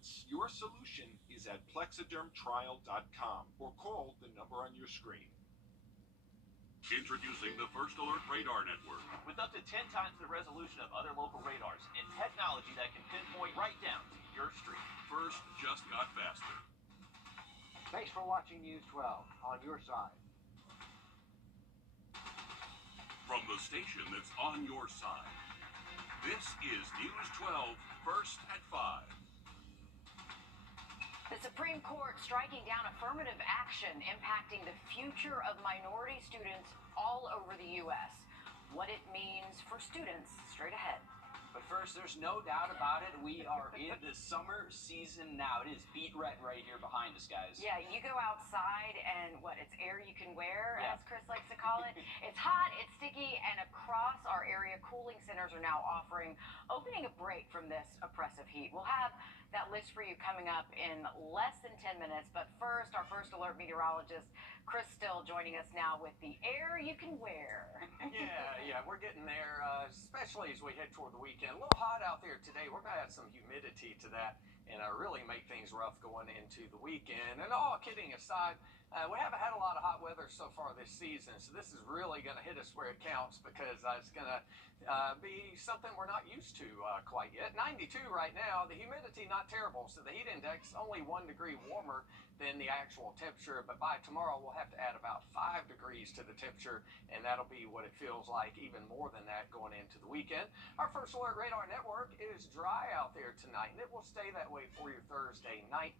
insurance. Your solution is at plexidermtrial.com or call the number on your screen. Introducing the First Alert Radar Network. With up to 10 times the resolution of other local radars and technology that can pinpoint right down to your street. First just got faster. Thanks for watching News 12 on your side. From the station that's on your side, this is News 12, First at 5. The Supreme Court striking down affirmative action impacting the future of minority students all over the U.S. What it means for students straight ahead. But first, there's no doubt about it. We are in the summer season now. It is beat red right here behind us, guys. Yeah, you go outside and it's air you can wear, Yeah. as Chris likes to call it. It's hot, it's sticky, and across our area, cooling centers are now opening a break from this oppressive heat. We'll have that list for you coming up in less than 10 minutes. But first, our First Alert meteorologist, Chris Still, joining us now with the air you can wear. Yeah, we're getting there, especially as we head toward the weekend. A little hot out there today. We're going to add some humidity to that and really make things rough going into the weekend. And all kidding aside, we haven't had a lot of hot weather so far this season, so this is really going to hit us where it counts because it's going to be something we're not used to quite yet. 92 right now, the humidity not terrible, so the heat index only 1 degree warmer than the actual temperature, but by tomorrow we'll have to add about 5 degrees to the temperature, and that'll be what it feels like, even more than that going into the weekend. Our First Alert Radar Network is dry out there tonight, and it will stay that way for your Thursday night.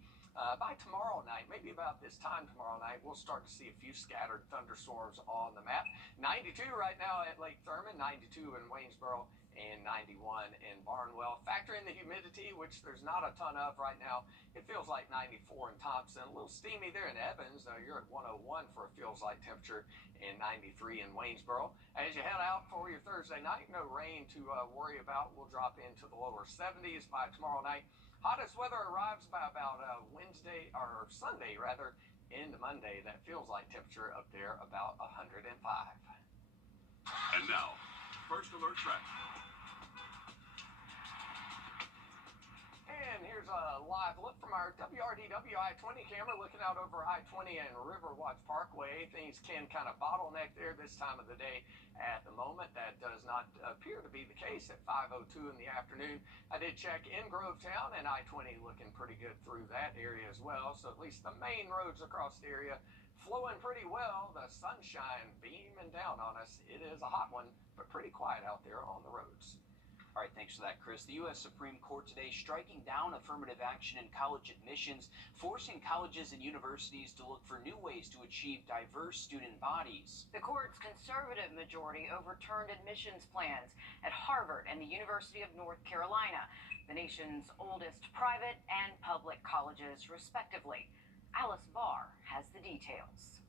By tomorrow night, maybe about this time tomorrow night, we'll start to see a few scattered thunderstorms on the map. 92 right now at Lake Thurman, 92 in Waynesboro, and 91 in Barnwell. Factor in the humidity, which there's not a ton of right now. It feels like 94 in Thompson. A little steamy there in Evans. You're at 101 for a feels like temperature, and 93 in Waynesboro. As you head out for your Thursday night, no rain to worry about. We'll drop into the lower 70s by tomorrow night. Hottest weather arrives by about Wednesday, or Sunday rather, into Monday. That feels like temperature up there about 105. And now, First Alert Traffic. And here's a live look from our WRDW I-20 camera looking out over I-20 and Riverwatch Parkway. Things can kind of bottleneck there this time of the day. At the moment, that does not appear to be the case at 5:02 in the afternoon. I did check in Grovetown, and I-20 looking pretty good through that area as well. So at least the main roads across the area flowing pretty well. The sunshine beaming down on us. It is a hot one, but pretty quiet out there on the roads. All right, thanks for that, Chris. The U.S. Supreme Court today striking down affirmative action in college admissions, forcing colleges and universities to look for new ways to achieve diverse student bodies. The court's conservative majority overturned admissions plans at Harvard and the University of North Carolina, the nation's oldest private and public colleges, respectively. Alice Barr has the details.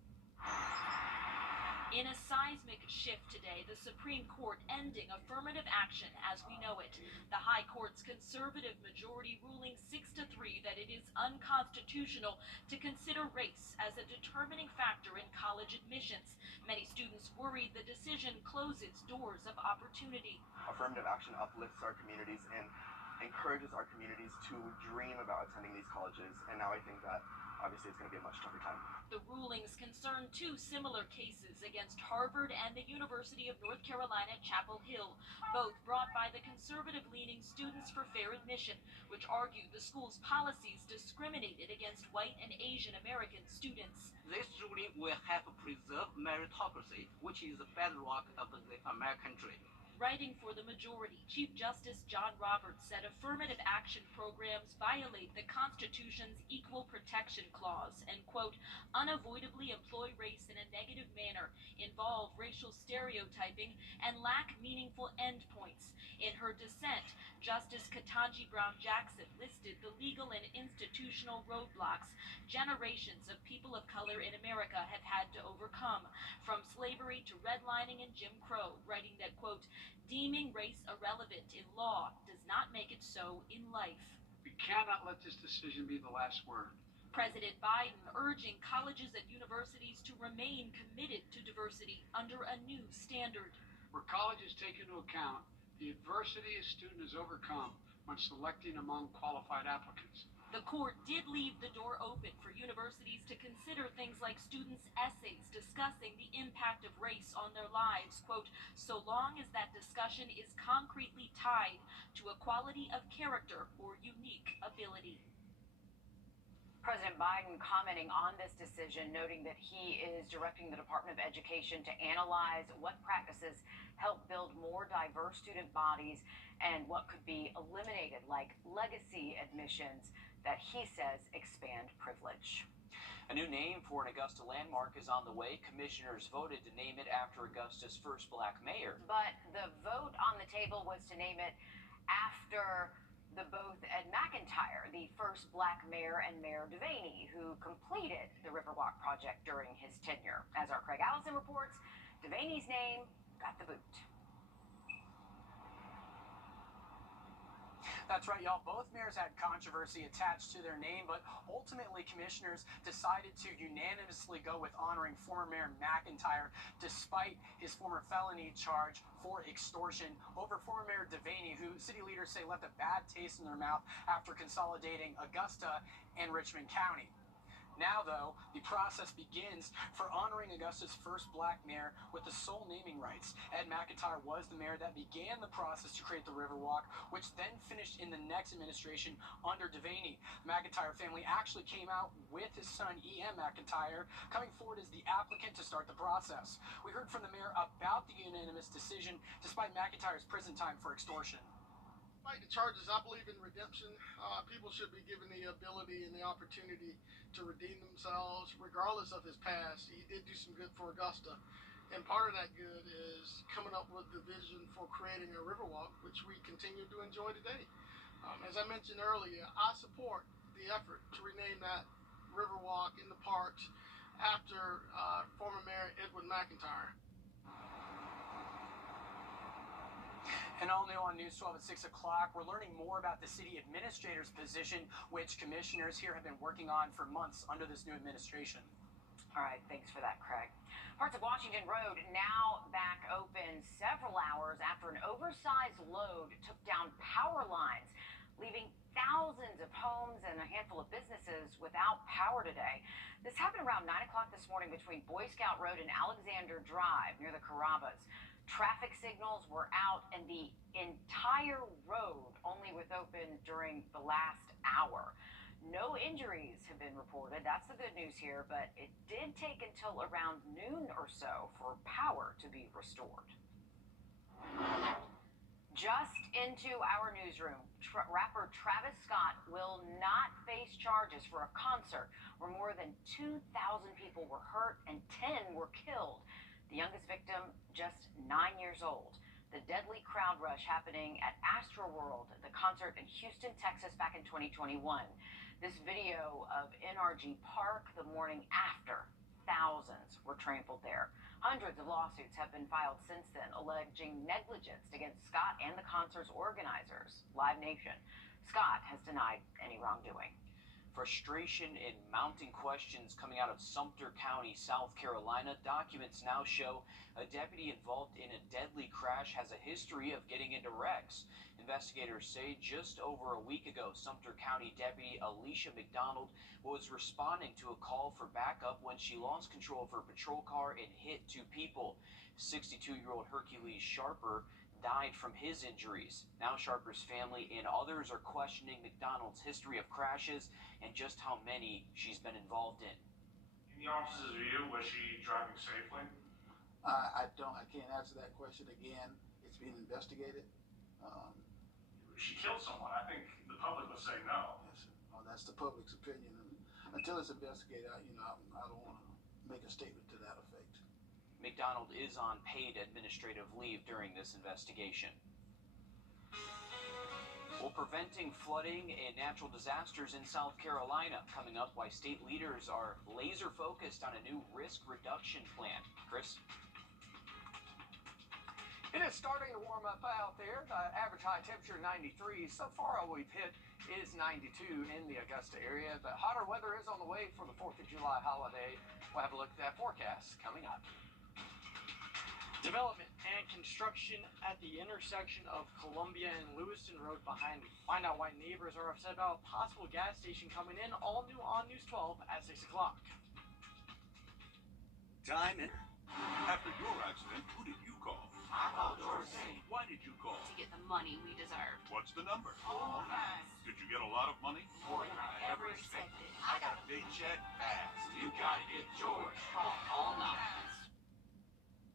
In a seismic shift today, the Supreme Court ending affirmative action as we know it. The High Court's conservative majority ruling 6-3 that it is unconstitutional to consider race as a determining factor in college admissions. Many students worried the decision closes doors of opportunity. Affirmative action uplifts our communities and encourages our communities to dream about attending these colleges, and now I think that obviously it's going to be a much tougher time. The rulings concern two similar cases against Harvard and the University of North Carolina Chapel Hill, both brought by the conservative-leaning Students for Fair Admission, which argued the school's policies discriminated against white and Asian American students. This ruling will help preserve meritocracy, which is the bedrock of the American dream. Writing for the majority, Chief Justice John Roberts said affirmative action programs violate the Constitution's Equal Protection Clause and, quote, unavoidably employ race in a negative manner, involve racial stereotyping, and lack meaningful endpoints. In her dissent, Justice Ketanji Brown Jackson listed the legal and institutional roadblocks generations of people of color in America have had to overcome, from slavery to redlining and Jim Crow, writing that, quote, deeming race irrelevant in law does not make it so in life. We cannot let this decision be the last word. President Biden urging colleges and universities to remain committed to diversity under a new standard. Where colleges take into account the adversity a student has overcome, when selecting among qualified applicants. The court did leave the door open for universities to consider things like students' essays discussing the impact of race on their lives, quote, so long as that discussion is concretely tied to a quality of character or unique ability. President Biden commenting on this decision, noting that he is directing the Department of Education to analyze what practices help build more diverse student bodies and what could be eliminated, like legacy admissions that he says expand privilege. A new name for an Augusta landmark is on the way. Commissioners voted to name it after Augusta's first black mayor. But the vote on the table was to name it after the both Ed McIntyre, the first black mayor, and Mayor Devaney, who completed the Riverwalk project during his tenure. As our Craig Allison reports, Devaney's name got the boot. That's right, y'all. Both mayors had controversy attached to their name, but ultimately commissioners decided to unanimously go with honoring former Mayor McIntyre despite his former felony charge for extortion over former Mayor Devaney, who city leaders say left a bad taste in their mouth after consolidating Augusta and Richmond County. Now, though, the process begins for honoring Augusta's first black mayor with the sole naming rights. Ed McIntyre was the mayor that began the process to create the Riverwalk, which then finished in the next administration under Devaney. The McIntyre family actually came out with his son, E.M. McIntyre, coming forward as the applicant to start the process. We heard from the mayor about the unanimous decision, despite McIntyre's prison time for extortion. Despite the charges, I believe in redemption. People should be given the ability and the opportunity to redeem themselves, regardless of his past. He did do some good for Augusta, and part of that good is coming up with the vision for creating a Riverwalk, which we continue to enjoy today. As I mentioned earlier, I support the effort to rename that Riverwalk in the parks after former Mayor Edward McIntyre. And all new on News 12 at 6 o'clock, we're learning more about the city administrator's position, which commissioners here have been working on for months under this new administration. All right, thanks for that, Craig. Parts of Washington Road now back open several hours after an oversized load took down power lines, leaving thousands of homes and a handful of businesses without power today. This happened around 9 o'clock this morning between Boy Scout Road and Alexander Drive near the Carrabba's. Traffic signals were out and the entire road only was open during the last hour. No injuries have been reported. That's the good news here, but it did take until around noon or so for power to be restored. Just into our newsroom, rapper Travis Scott will not face charges for a concert where more than 2,000 people were hurt and 10 were killed. The youngest victim, just 9 years old. The deadly crowd rush happening at Astroworld, the concert in Houston, Texas, back in 2021. This video of NRG Park the morning after, thousands were trampled there. Hundreds of lawsuits have been filed since then, alleging negligence against Scott and the concert's organizers, Live Nation. Scott has denied any wrongdoing. Frustration and mounting questions coming out of Sumter County, South Carolina. Documents now show a deputy involved in a deadly crash has a history of getting into wrecks. Investigators say just over a week ago, Sumter County Deputy Alicia McDonald was responding to a call for backup when she lost control of her patrol car and hit 2 people. 62-year-old Hercules Sharper died from his injuries. Now Sharper's family and others are questioning McDonald's history of crashes and just how many she's been involved in. In the officer's view, was she driving safely? I can't answer that question again. It's being investigated. She killed someone. I think the public would say no. Yes, well, that's the public's opinion. And until it's investigated, I don't want to make a statement to that effect. McDonald is on paid administrative leave during this investigation. Well, preventing flooding and natural disasters in South Carolina. Coming up, why state leaders are laser focused on a new risk reduction plan. Chris? It is starting to warm up out there. The average high temperature 93. So far, all we've hit is 92 in the Augusta area. But hotter weather is on the way for the 4th of July holiday. We'll have a look at that forecast coming up. Development and construction at the intersection of Columbia and Lewiston Road behind me. Find out why neighbors are upset about a possible gas station coming in, all new on News 12 at 6 o'clock. Time. After your accident, who did you call? I called George St. Why did you call? To get the money we deserve. What's the number? All nice. Did you get a lot of money? More than I ever expected. I got a big check fast. You gotta get George. Call all nice.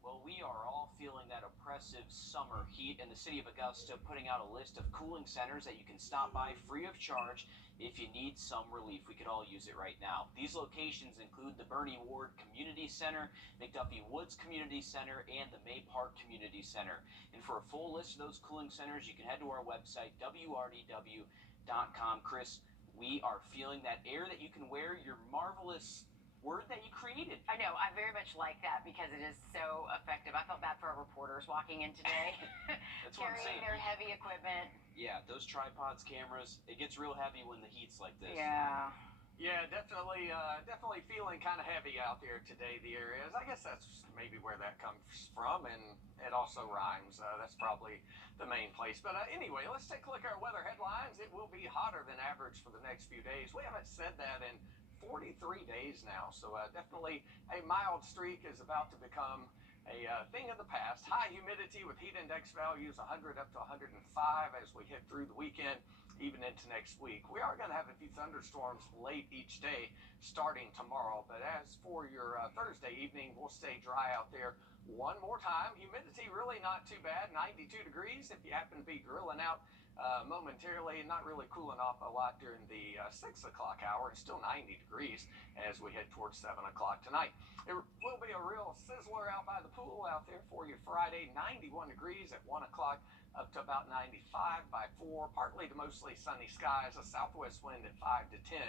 Well, we are all feeling that oppressive summer heat, and the city of Augusta putting out a list of cooling centers that you can stop by free of charge if you need some relief. We could all use it right now. These locations include the Bernie Ward Community Center, McDuffie Woods Community Center, and the May Park Community Center. And for a full list of those cooling centers, you can head to our website, wrdw.com. Chris, we are feeling that air that you can wear your marvelous word that you created. I know, I very much like that because it is so effective. I felt bad for our reporters walking in today, That's what I'm carrying saying. their heavy equipment. Yeah, those tripods, cameras, it gets real heavy when the heat's like this. Yeah. Yeah, definitely feeling kind of heavy out there today, the areas. I guess that's maybe where that comes from, and it also rhymes. That's probably the main place. But anyway, let's take a look at our weather headlines. It will be hotter than average for the next few days. We haven't said that in 43 days now, so definitely a mild streak is about to become a thing of the past. High humidity with heat index values 100 up to 105 as we hit through the weekend, even into next week. We are going to have a few thunderstorms late each day starting tomorrow, but as for your Thursday evening, we'll stay dry out there one more time. Humidity really not too bad, 92 degrees if you happen to be grilling out momentarily, not really cooling off a lot during the 6 o'clock hour, and still 90 degrees as we head towards 7 o'clock tonight. It will be a real sizzler out by the pool out there for you Friday, 91 degrees at 1 o'clock, up to about 95 by 4, partly to mostly sunny skies, a southwest wind at 5 to 10,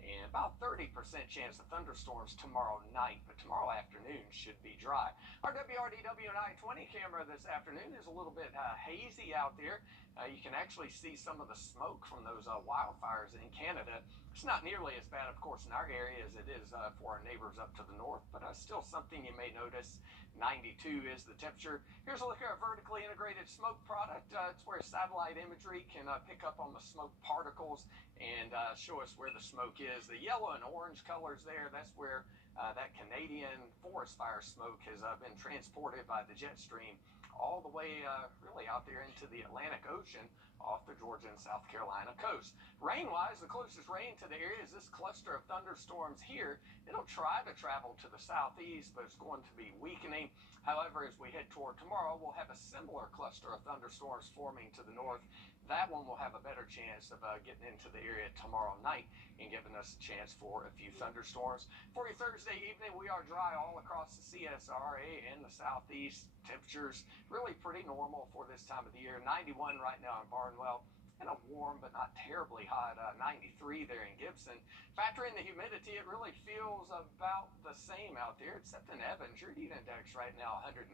and about 30% chance of thunderstorms tomorrow night, but tomorrow afternoon should be dry. Our WRDW and I-20 camera this afternoon is a little bit hazy out there. You can actually see some of the smoke from those wildfires in Canada. It's not nearly as bad, of course, in our area as it is for our neighbors up to the north, but still something you may notice. 92 is the temperature. Here's a look at our vertically integrated smoke product. It's where satellite imagery can pick up on the smoke particles and show us where the smoke is. The yellow and orange colors there, that's where that Canadian forest fire smoke has been transported by the jet stream all the way really out there into the Atlantic Ocean off the Georgia and South Carolina coast. Rain-wise, the closest rain to the area is this cluster of thunderstorms here. It'll try to travel to the southeast, but it's going to be weakening. However, as we head toward tomorrow, we'll have a similar cluster of thunderstorms forming to the north. That one will have a better chance of getting into the area tomorrow night and giving us a chance for a few thunderstorms. For your Thursday evening, we are dry all across the CSRA and the southeast. Temperatures really pretty normal for this time of the year. 91 right now in Barnwell, and a warm but not terribly hot 93 there in Gibson. Factor in the humidity, it really feels about the same out there, except in Evans. Your heat index right now 102,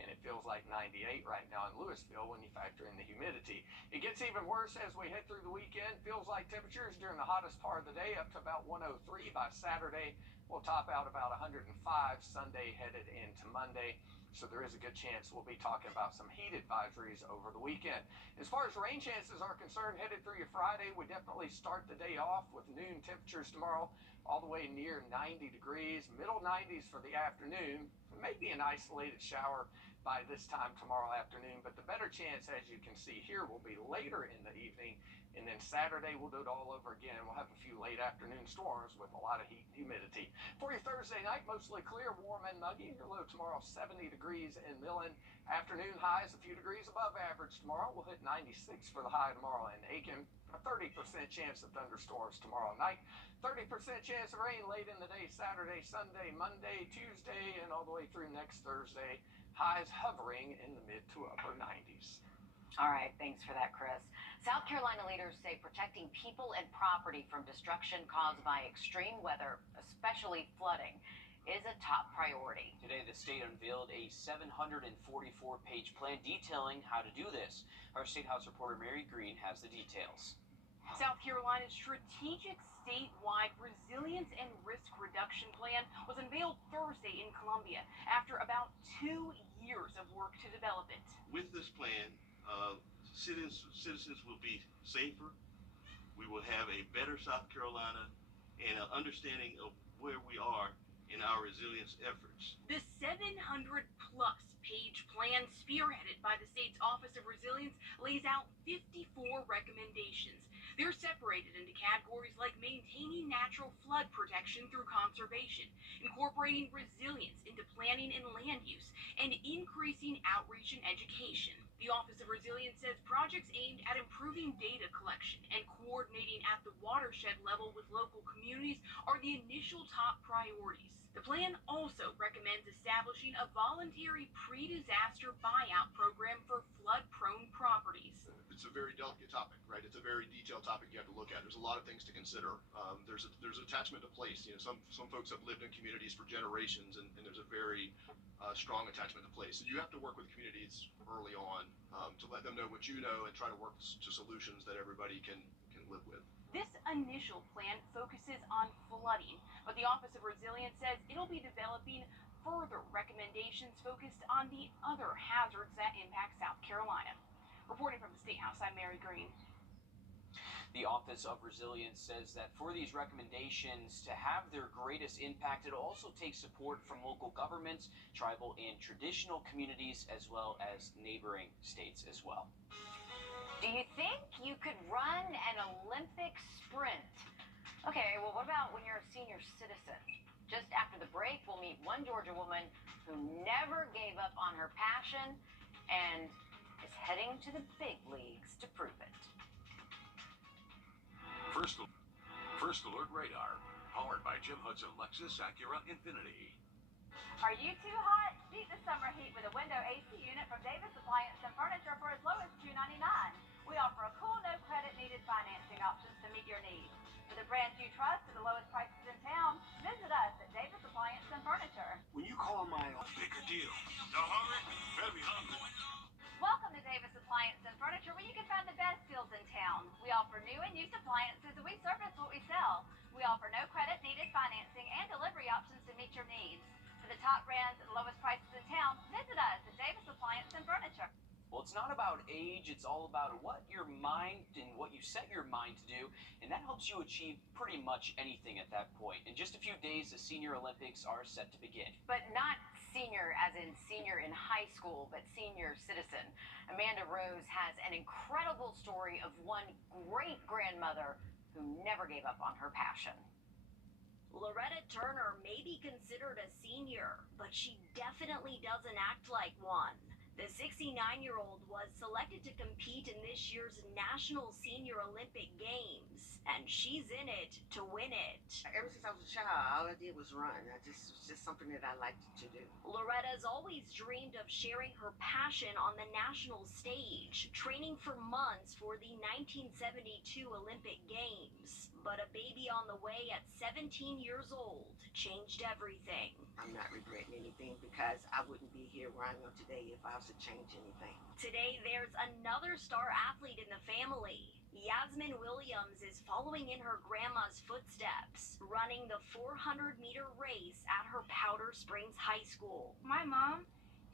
and it feels like 98 right now in Louisville when you factor in the humidity. It gets even worse as we head through the weekend. Feels like temperatures during the hottest part of the day up to about 103 by Saturday. We'll top out about 105 Sunday headed into Monday. So there is a good chance we'll be talking about some heat advisories over the weekend. As far as rain chances are concerned, headed through your Friday, we definitely start the day off with noon temperatures tomorrow, all the way near 90 degrees, middle 90s for the afternoon. Maybe an isolated shower by this time tomorrow afternoon, but the better chance, as you can see here, will be later in the evening. And then Saturday, we'll do it all over again. We'll have a few late afternoon storms with a lot of heat and humidity. For your Thursday night, mostly clear, warm and muggy. Your low tomorrow, 70 degrees in Millen. Afternoon highs a few degrees above average tomorrow. We'll hit 96 for the high tomorrow in Aiken. A 30% chance of thunderstorms tomorrow night. 30% chance of rain late in the day, Saturday, Sunday, Monday, Tuesday, and all the way through next Thursday. Highs hovering in the mid to upper 90s. All right, thanks for that, Chris. South Carolina leaders say protecting people and property from destruction caused by extreme weather, especially flooding, is a top priority. Today, the state unveiled a 744-page plan detailing how to do this. Our State House reporter Mary Green has the details. South Carolina's strategic statewide resilience and risk reduction plan was unveiled Thursday in Columbia after about 2 years of work to develop it. With this plan, citizens will be safer. We will have a better South Carolina and an understanding of where we are in our resilience efforts. The 700-plus page plan, spearheaded by the state's Office of Resilience, lays out 54 recommendations. They're separated into categories like maintaining natural flood protection through conservation, incorporating resilience into planning and land use, and increasing outreach and education. The Office of Resilience says projects aimed at improving data collection and coordinating at the watershed level with local communities are the initial top priorities. The plan also recommends establishing a voluntary pre-disaster buyout program for flood-prone properties. It's a very delicate topic, right? It's a very detailed topic you have to look at. There's a lot of things to consider. There's attachment to place. You know, some folks have lived in communities for generations, and there's a very strong attachment to place. So you have to work with communities early on to let them know what you know and try to work to solutions that everybody can live with. This initial plan focuses on flooding, but the Office of Resilience says it'll be developing further recommendations focused on the other hazards that impact South Carolina. Reporting from the State House, I'm Mary Green. The Office of Resilience says that for these recommendations to have their greatest impact, it'll also take support from local governments, tribal and traditional communities, as well as neighboring states as well. Do you think you could run an Olympic sprint? Okay, well, what about when you're a senior citizen? Just after the break, we'll meet one Georgia woman who never gave up on her passion and is heading to the big leagues to prove it. First Alert Radar, powered by Jim Hudson Lexus Acura Infinity. Are you too hot? Beat the summer heat with a window AC unit from Davis Appliance and Furniture for as low as $299. We offer a cool, no credit needed financing options to meet your needs. For the brands you trust at the lowest prices in town, visit us at Davis Appliance and Furniture. When you call my Bigger deal. No hungry? Better be hungry. Welcome to Davis Appliance and Furniture, where you can find the best deals in town. We offer new and used appliances, and we service what we sell. We offer no credit needed financing and delivery options to meet your needs. For the top brands at the lowest prices in town, visit us at Davis Appliance and Furniture. Well, it's not about age, it's all about what your mind and what you set your mind to do, and that helps you achieve pretty much anything at that point. In just a few days, the Senior Olympics are set to begin. But not senior as in senior in high school, but senior citizen. Amanda Rose has an incredible story of one great-grandmother who never gave up on her passion. Loretta Turner may be considered a senior, but she definitely doesn't act like one. The 69-year-old was selected to compete in this year's National Senior Olympic Games, and she's in it to win it. Ever since I was a child, all I did was run. It was just something that I liked to do. Loretta's always dreamed of sharing her passion on the national stage, training for months for the 1972 Olympic Games. But a baby on the way at 17 years old changed everything. I'm not regretting anything because I wouldn't be here where I am today if I was to change anything. Today, there's another star athlete in the family. Yasmin Williams is following in her grandma's footsteps, running the 400-meter race at her Powder Springs High School. My mom,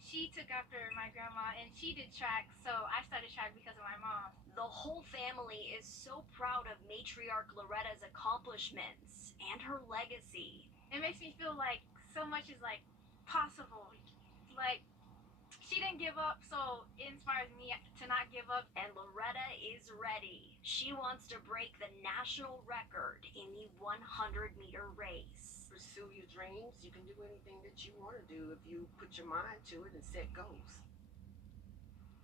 she took after my grandma and she did track, so I started track because of my mom. The whole family is so proud of matriarch Loretta's accomplishments and her legacy. It makes me feel like so much is like possible. Like she didn't give up, so it inspires me to not give up. And Loretta is ready. She wants to break the national record in the 100-meter race. Pursue your dreams. You can do anything that you want to do if you put your mind to it and set goals.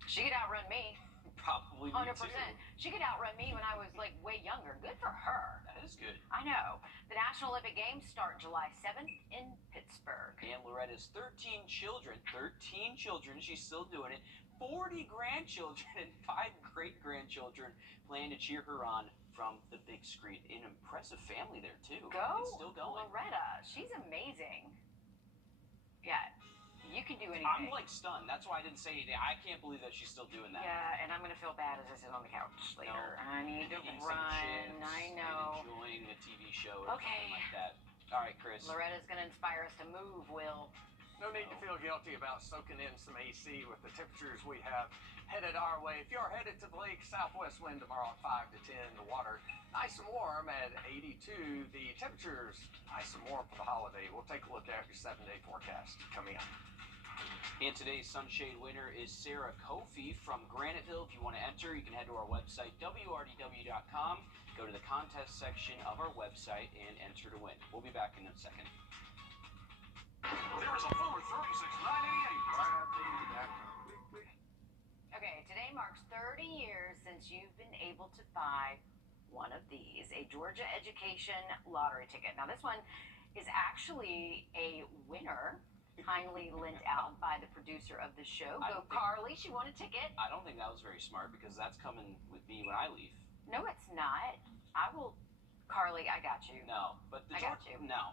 She could outrun me. Probably 100%. me too. She could outrun me when I was like way younger. Good for her. That is good. I know. The National Olympic Games start July 7th in Pittsburgh. And Loretta's 13 children, she's still doing it, 40 grandchildren and 5 great-grandchildren plan to cheer her on from the big screen. An impressive family there, too. Go, it's still going. Loretta. She's amazing. Yeah. You can do anything. I'm like stunned. That's why I didn't say anything. I can't believe that she's still doing that. Yeah, and I'm gonna feel bad as I sit on the couch later. No, I need to eating some run. chips I know. and enjoying a TV show or Okay. something like that. All right, Chris. Loretta's gonna inspire us to move, Will. No need to feel guilty about soaking in some AC with the temperatures we have headed our way. If you're headed to the lake, southwest wind tomorrow at 5 to 10. The water nice and warm at 82. The temperatures nice and warm for the holiday. We'll take a look at your 7-day forecast coming up. And today's sunshade winner is Sarah Kofi from Graniteville. If you want to enter, you can head to our website, wrdw.com. Go to the contest section of our website and enter to win. We'll be back in a second. There is a Ford 36988. Okay, today marks 30 years since you've been able to buy one of these, a Georgia Education lottery ticket. Now, this one is actually a winner, kindly lent out by the producer of the show. Go Carly, she won a ticket. I don't think that was very smart because that's coming with me when I leave. No, it's not. I will... Carly, I got you. No, but the I got Georgia... you. No.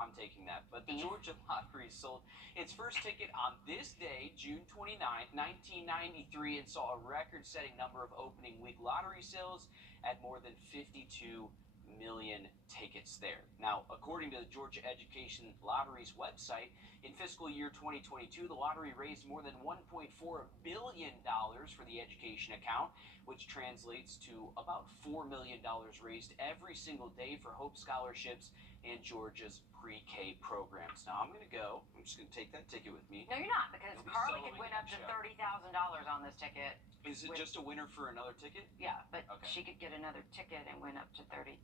I'm taking that. But the Georgia Lottery sold its first ticket on this day, June 29th, 1993, and saw a record-setting number of opening week lottery sales at more than 52 million tickets there. Now, according to the Georgia Education Lottery's website, in fiscal year 2022, the lottery raised more than $1.4 billion for the education account, which translates to about $4 million raised every single day for Hope Scholarships and Georgia's pre-K programs. Now, I'm just going to take that ticket with me. No, you're not, because It'll be Carly soloing could win that up to show. $30,000 on this ticket. Is it just a winner for another ticket? Yeah, but Okay. she could get another ticket and win up to $30,000.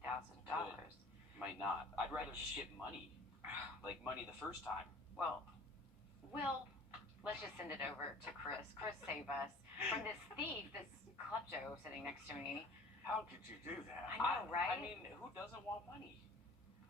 Might not. I'd rather just get money. Like money the first time. Well, Will, let's just send it over to Chris. Chris, save us from this thief, this klepto sitting next to me. How could you do that? I know, right? I mean, who doesn't want money?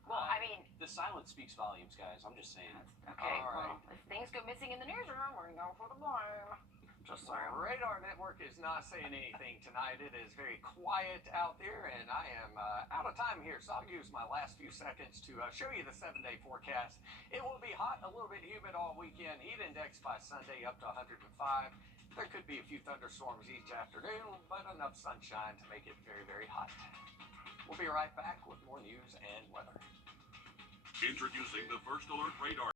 Well, I mean... The silence speaks volumes, guys. I'm just saying. Okay, All right. well, if things go missing in the newsroom, we're going to go for the blame. Just saying. Radar Network is not saying anything tonight. It is very quiet out there, and I am out of time here, so I'll use my last few seconds to show you the 7-day forecast. It will be hot, a little bit humid all weekend. Heat index by Sunday up to 105. There could be a few thunderstorms each afternoon, but enough sunshine to make it very, very hot. We'll be right back with more news and weather. Introducing the First Alert Radar.